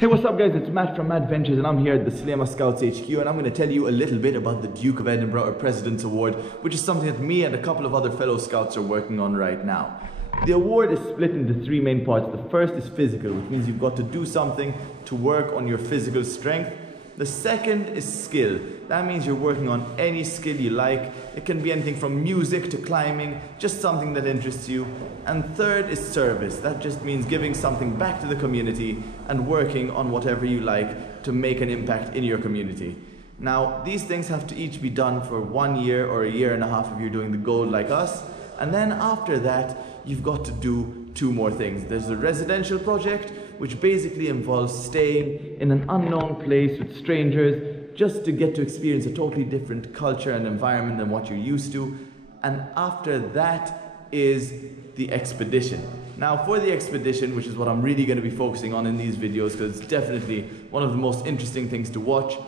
Hey, what's up guys, it's Matt from MattVentures and I'm here at the Slema Scouts HQ and I'm going to tell you a little bit about the Duke of Edinburgh or President's Award, which is something that me and a couple of other fellow scouts are working on right now. The award is split into three main parts. The first is physical, which means you've got to do something to work on your physical strength. The second is skill. That means you're working on any skill you like. It can be anything from music to climbing, just something that interests you. And third is service. That just means giving something back to the community and working on whatever you like to make an impact in your community. Now, these things have to each be done for 1 year or a year and a half if you're doing the gold like us. And then after that, you've got to do two more things. There's a residential project, which basically involves staying in an unknown place with strangers just to get to experience a totally different culture and environment than what you're used to. And after that is the expedition. Now for the expedition, which is what I'm really going to be focusing on in these videos because it's definitely one of the most interesting things to watch,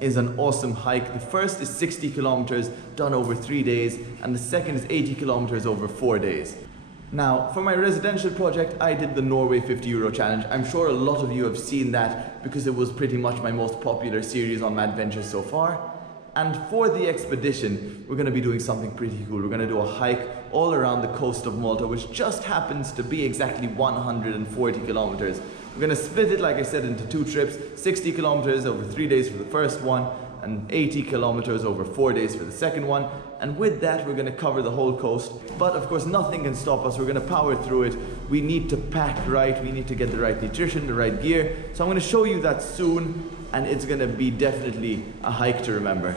is an awesome hike. The first is 60 kilometers done over 3 days and the second is 80 kilometers over 4 days. Now, for my residential project, I did the Norway 50 Euro challenge. I'm sure a lot of you have seen that because it was pretty much my most popular series on MattVentures so far. And for the expedition, we're going to be doing something pretty cool. We're going to do a hike all around the coast of Malta, which just happens to be exactly 140 kilometers. We're going to split it, like I said, into two trips, 60 kilometers over 3 days for the first one, and 80 kilometers over 4 days for the second one. And with that, we're going to cover the whole coast. But of course, nothing can stop us. We're going to power through it. We need to pack right. We need to get the right nutrition, the right gear. So I'm going to show you that soon, and it's going to be definitely a hike to remember.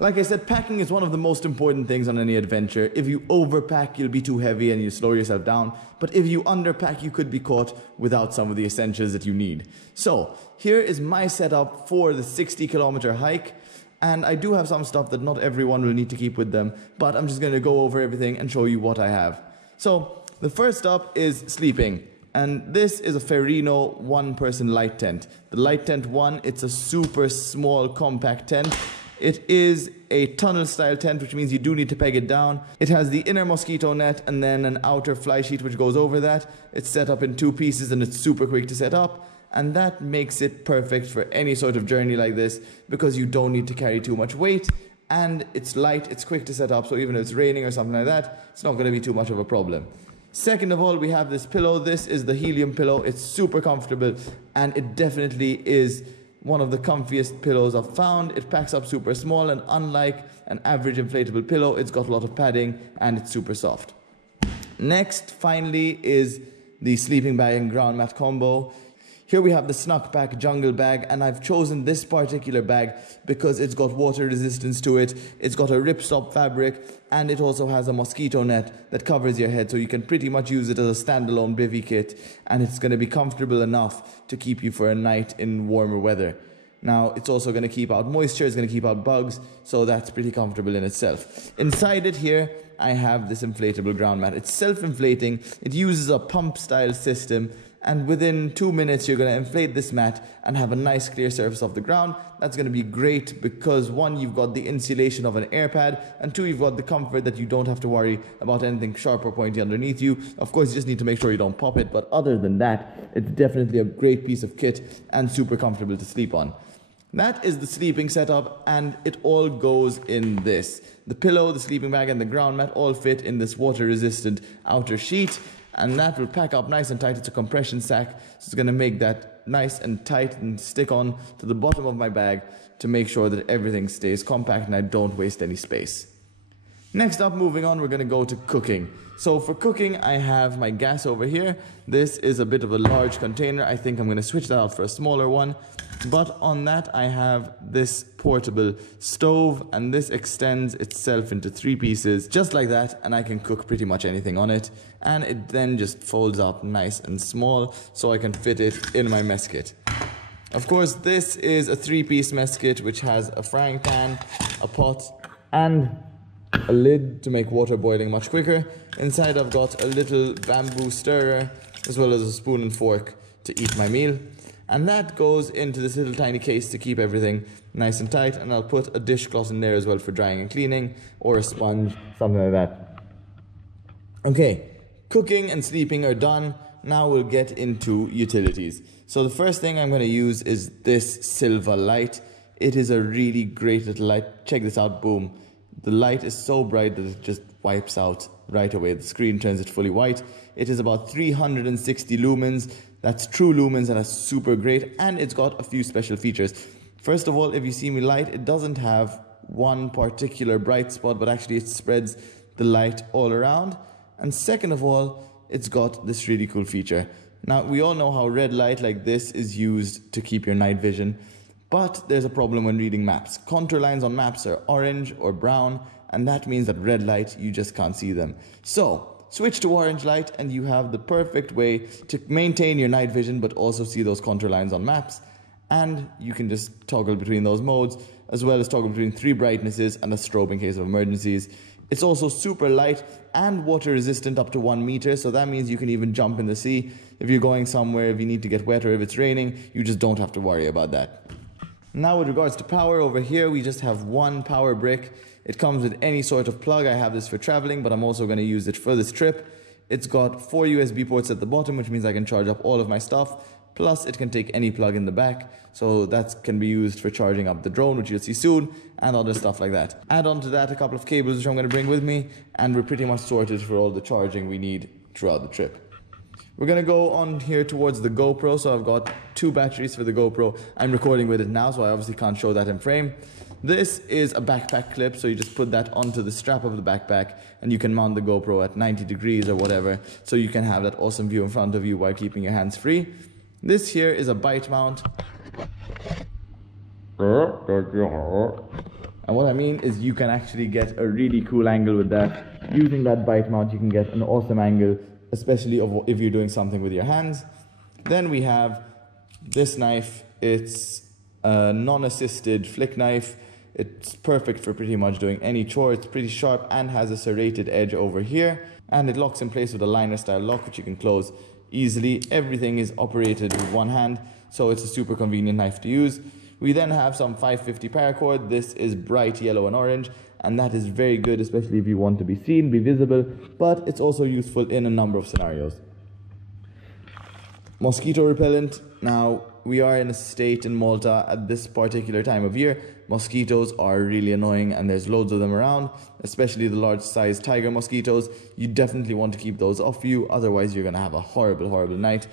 Like I said, packing is one of the most important things on any adventure. If you overpack, you'll be too heavy and you slow yourself down. But if you underpack, you could be caught without some of the essentials that you need. So here is my setup for the 60-kilometer hike. And I do have some stuff that not everyone will need to keep with them, but I'm just going to go over everything and show you what I have. So the first up is sleeping. And this is a Ferrino one-person light tent. The light tent one, it's a super small compact tent. It is a tunnel style tent, which means you do need to peg it down. It has the inner mosquito net and then an outer fly sheet which goes over that. It's set up in two pieces and it's super quick to set up. And that makes it perfect for any sort of journey like this because you don't need to carry too much weight and it's light, it's quick to set up, so even if it's raining or something like that, it's not going to be too much of a problem. Second of all, we have this pillow. This is the helium pillow. It's super comfortable and it definitely is one of the comfiest pillows I've found. It packs up super small and unlike an average inflatable pillow, it's got a lot of padding and it's super soft. Next, finally, is the sleeping bag and ground mat combo. Here we have the Snuck Pack Jungle Bag, and I've chosen this particular bag because it's got water resistance to it, it's got a ripstop fabric, and it also has a mosquito net that covers your head, so you can pretty much use it as a standalone bivvy kit, and it's going to be comfortable enough to keep you for a night in warmer weather. Now, it's also going to keep out moisture, it's going to keep out bugs, so that's pretty comfortable in itself. Inside it here, I have this inflatable ground mat. It's self-inflating, it uses a pump-style system, and within 2 minutes you're going to inflate this mat and have a nice clear surface of the ground. That's going to be great because one, you've got the insulation of an air pad, and two, you've got the comfort that you don't have to worry about anything sharp or pointy underneath you. Of course, you just need to make sure you don't pop it, but other than that, it's definitely a great piece of kit and super comfortable to sleep on. That is the sleeping setup, and it all goes in this. The pillow, the sleeping bag, and the ground mat all fit in this water-resistant outer sheet, and that will pack up nice and tight. It's a compression sack, so it's going to make that nice and tight and stick on to the bottom of my bag to make sure that everything stays compact and I don't waste any space. Next up, moving on, we're going to go to cooking. So for cooking, I have my gas over here. This is a bit of a large container. I think I'm going to switch that out for a smaller one. But on that, I have this portable stove, and this extends itself into 3 pieces, just like that, and I can cook pretty much anything on it. And it then just folds up nice and small, so I can fit it in my mess kit. Of course, this is a 3-piece mess kit, which has a frying pan, a pot, and a lid to make water boiling much quicker. Inside I've got a little bamboo stirrer as well as a spoon and fork to eat my meal, and that goes into this little tiny case to keep everything nice and tight, and I'll put a dishcloth in there as well for drying and cleaning, or a sponge, something like that. Okay, cooking and sleeping are done. now we'll get into utilities. So the first thing I'm going to use is this silver light. It is a really great little light. Check this out, boom. The light is so bright that it just wipes out right away. The screen turns it fully white. It is about 360 lumens. That's true lumens, and that's super great. And it's got a few special features. First of all, if you see me light, it doesn't have one particular bright spot, but actually it spreads the light all around. And second of all, it's got this really cool feature. Now, we all know how red light like this is used to keep your night vision, but there's a problem when reading maps. Contour lines on maps are orange or brown, and that means that red light, you just can't see them. So, switch to orange light and you have the perfect way to maintain your night vision, but also see those contour lines on maps. And you can just toggle between those modes, as well as toggle between 3 brightnesses and a strobe in case of emergencies. It's also super light and water resistant up to 1 meter, so that means you can even jump in the sea. If you're going somewhere, if you need to get wet, or if it's raining, you just don't have to worry about that. Now with regards to power, over here we just have one power brick. It comes with any sort of plug. I have this for traveling, but I'm also going to use it for this trip. It's got 4 USB ports at the bottom, which means I can charge up all of my stuff. Plus, it can take any plug in the back, so that can be used for charging up the drone, which you'll see soon, and other stuff like that. Add on to that a couple of cables, which I'm going to bring with me, and we're pretty much sorted for all the charging we need throughout the trip. We're going to go on here towards the GoPro, so I've got 2 batteries for the GoPro. I'm recording with it now, so I obviously can't show that in frame. This is a backpack clip, so you just put that onto the strap of the backpack, and you can mount the GoPro at 90 degrees or whatever, so you can have that awesome view in front of you while keeping your hands free. This here is a bite mount. And what I mean is you can actually get a really cool angle with that. Using that bite mount, you can get an awesome angle, especially if you're doing something with your hands. Then we have this knife. It's a non-assisted flick knife. It's perfect for pretty much doing any chore. It's pretty sharp and has a serrated edge over here. And it locks in place with a liner style lock, which you can close easily. Everything is operated with one hand, so it's a super convenient knife to use. We then have some 550 paracord. This is bright yellow and orange, and that is very good, especially if you want to be seen, be visible, but it's also useful in a number of scenarios. Mosquito repellent. Now, we are in a state in Malta at this particular time of year. Mosquitoes are really annoying, and there's loads of them around, especially the large size tiger mosquitoes. You definitely want to keep those off you, otherwise you're going to have a horrible, horrible night.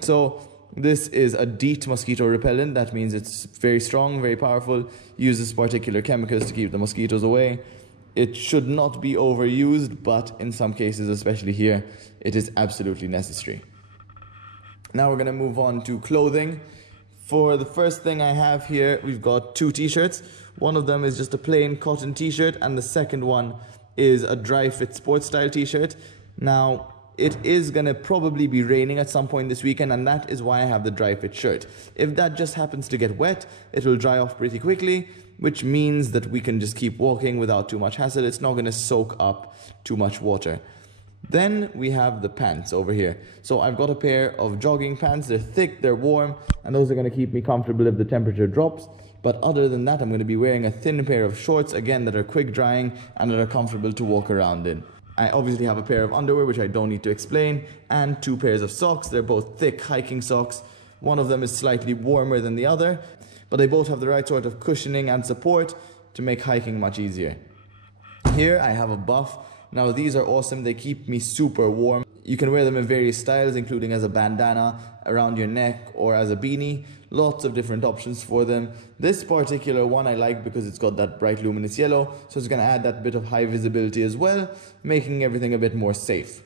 So this is a DEET mosquito repellent. That means it's very strong, very powerful, uses particular chemicals to keep the mosquitoes away. It should not be overused, but in some cases, especially here, it is absolutely necessary. Now we're going to move on to clothing. For the first thing I have here, we've got 2 t-shirts. One of them is just a plain cotton t-shirt, and the second one is a dry fit sports style t-shirt. Now, it is going to probably be raining at some point this weekend, and that is why I have the dry fit shirt. If that just happens to get wet, it will dry off pretty quickly, which means that we can just keep walking without too much hassle. It's not going to soak up too much water. Then we have the pants over here. So I've got a pair of jogging pants. They're thick, they're warm, and those are going to keep me comfortable if the temperature drops. But other than that, I'm going to be wearing a thin pair of shorts, again, that are quick drying and that are comfortable to walk around in. I obviously have a pair of underwear, which I don't need to explain, and 2 pairs of socks. They're both thick hiking socks. One of them is slightly warmer than the other, but they both have the right sort of cushioning and support to make hiking much easier. Here I have a buff. Now these are awesome. They keep me super warm. You can wear them in various styles, including as a bandana around your neck or as a beanie. Lots of different options for them. This particular one I like because it's got that bright luminous yellow, so it's going to add that bit of high visibility as well, making everything a bit more safe.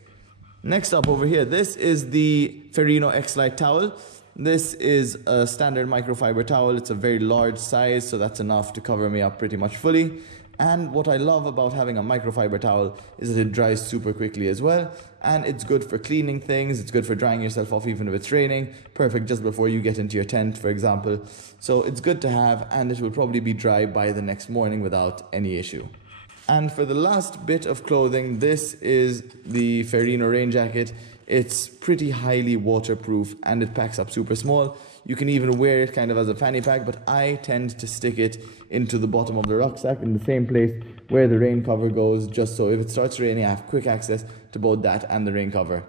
Next up over here, this is the Ferrino X-Lite towel. This is a standard microfiber towel. It's a very large size, so that's enough to cover me up pretty much fully. And what I love about having a microfiber towel is that it dries super quickly as well. And it's good for cleaning things. It's good for drying yourself off even if it's raining. Perfect just before you get into your tent, for example. So it's good to have, and it will probably be dry by the next morning without any issue. And for the last bit of clothing, this is the Ferrino rain jacket. It's pretty highly waterproof and it packs up super small. You can even wear it kind of as a fanny pack, but I tend to stick it into the bottom of the rucksack in the same place where the rain cover goes, just so if it starts raining, I have quick access to both that and the rain cover.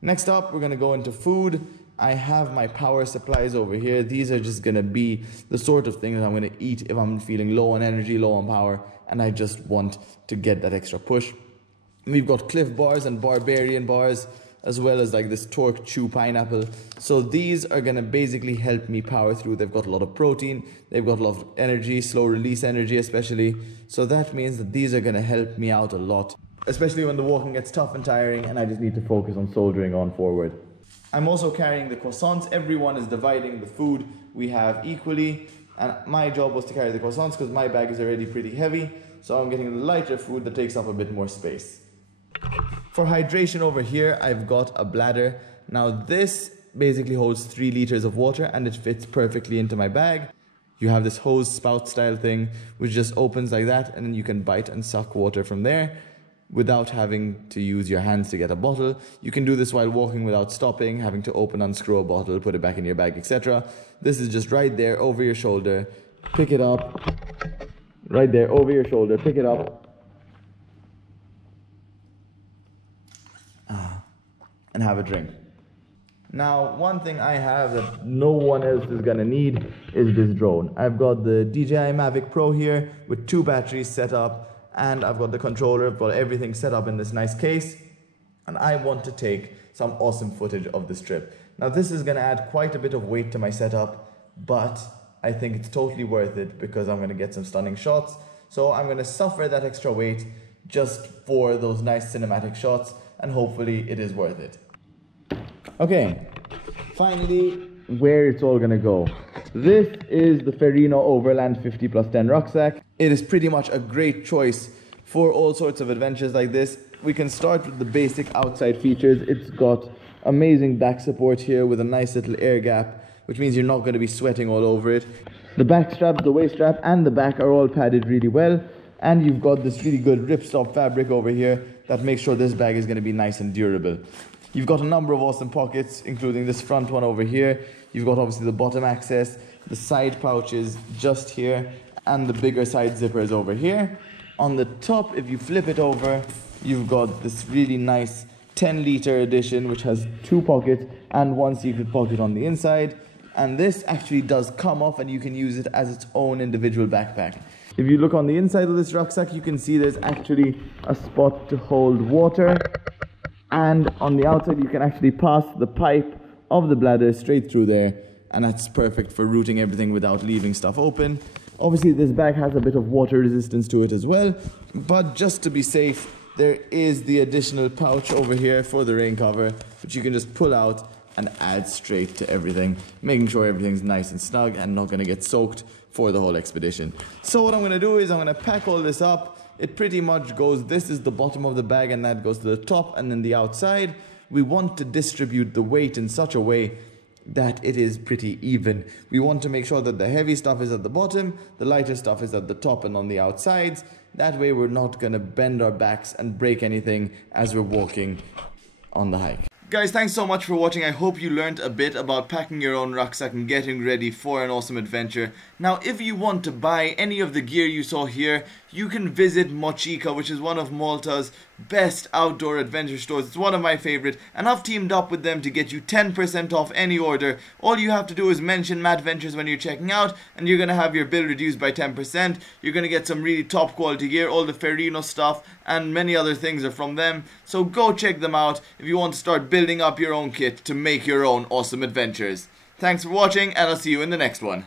Next up, we're going to go into food. I have my power supplies over here. These are just going to be the sort of things I'm going to eat if I'm feeling low on energy, low on power, and I just want to get that extra push. We've got Cliff bars and Barbarian bars, as well as like this Torque Chew pineapple. So these are going to basically help me power through. They've got a lot of protein, they've got a lot of energy, slow release energy especially. So that means that these are going to help me out a lot, especially when the walking gets tough and tiring and I just need to focus on soldiering on forward. I'm also carrying the croissants. Everyone is dividing the food we have equally, and my job was to carry the croissants because my bag is already pretty heavy, so I'm getting the lighter food that takes up a bit more space. For hydration over here, I've got a bladder. Now this basically holds 3 liters of water and it fits perfectly into my bag. You have this hose spout style thing which just opens like that, and then you can bite and suck water from there without having to use your hands to get a bottle. You can do this while walking without stopping, having to open, unscrew a bottle, put it back in your bag, etc. This is just right there over your shoulder. Pick it up. Right there over your shoulder. Pick it up. And have a drink. Now, one thing I have that no one else is gonna need is this drone. I've got the DJI Mavic Pro here with 2 batteries set up, and I've got the controller, I've got everything set up in this nice case, and I want to take some awesome footage of this trip. Now this is gonna add quite a bit of weight to my setup, but I think it's totally worth it because I'm gonna get some stunning shots. So I'm gonna suffer that extra weight just for those nice cinematic shots, and hopefully it is worth it. Okay, finally, where it's all gonna go. This is the Ferrino Overland 50+10 rucksack. It is pretty much a great choice for all sorts of adventures like this. We can start with the basic outside features. It's got amazing back support here with a nice little air gap, which means you're not going to be sweating all over it. The back strap, the waist strap, and the back are all padded really well. And you've got this really good ripstop fabric over here that makes sure this bag is going to be nice and durable. You've got a number of awesome pockets, including this front one over here. You've got obviously the bottom access, the side pouches just here, and the bigger side zippers over here. On the top, if you flip it over, you've got this really nice 10-liter edition, which has 2 pockets and 1 secret pocket on the inside. And this actually does come off, and you can use it as its own individual backpack. If you look on the inside of this rucksack, you can see there's actually a spot to hold water. And on the outside, you can actually pass the pipe of the bladder straight through there. And that's perfect for routing everything without leaving stuff open. Obviously, this bag has a bit of water resistance to it as well. But just to be safe, there is the additional pouch over here for the rain cover, which you can just pull out and add straight to everything, making sure everything's nice and snug and not going to get soaked for the whole expedition. So what I'm going to do is I'm going to pack all this up. It pretty much goes, this is the bottom of the bag and that goes to the top, and then the outside. We want to distribute the weight in such a way that it is pretty even. We want to make sure that the heavy stuff is at the bottom, the lighter stuff is at the top and on the outsides. That way we're not going to bend our backs and break anything as we're walking on the hike. Guys, thanks so much for watching. I hope you learned a bit about packing your own rucksack and getting ready for an awesome adventure. Now, if you want to buy any of the gear you saw here, you can visit Mochica, which is one of Malta's best outdoor adventure stores. It's one of my favorite, and I've teamed up with them to get you 10% off any order. All you have to do is mention MattVentures when you're checking out, and you're going to have your bill reduced by 10%. You're going to get some really top quality gear. All the Ferrino stuff and many other things are from them. So go check them out if you want to start building up your own kit to make your own awesome adventures. Thanks for watching, and I'll see you in the next one.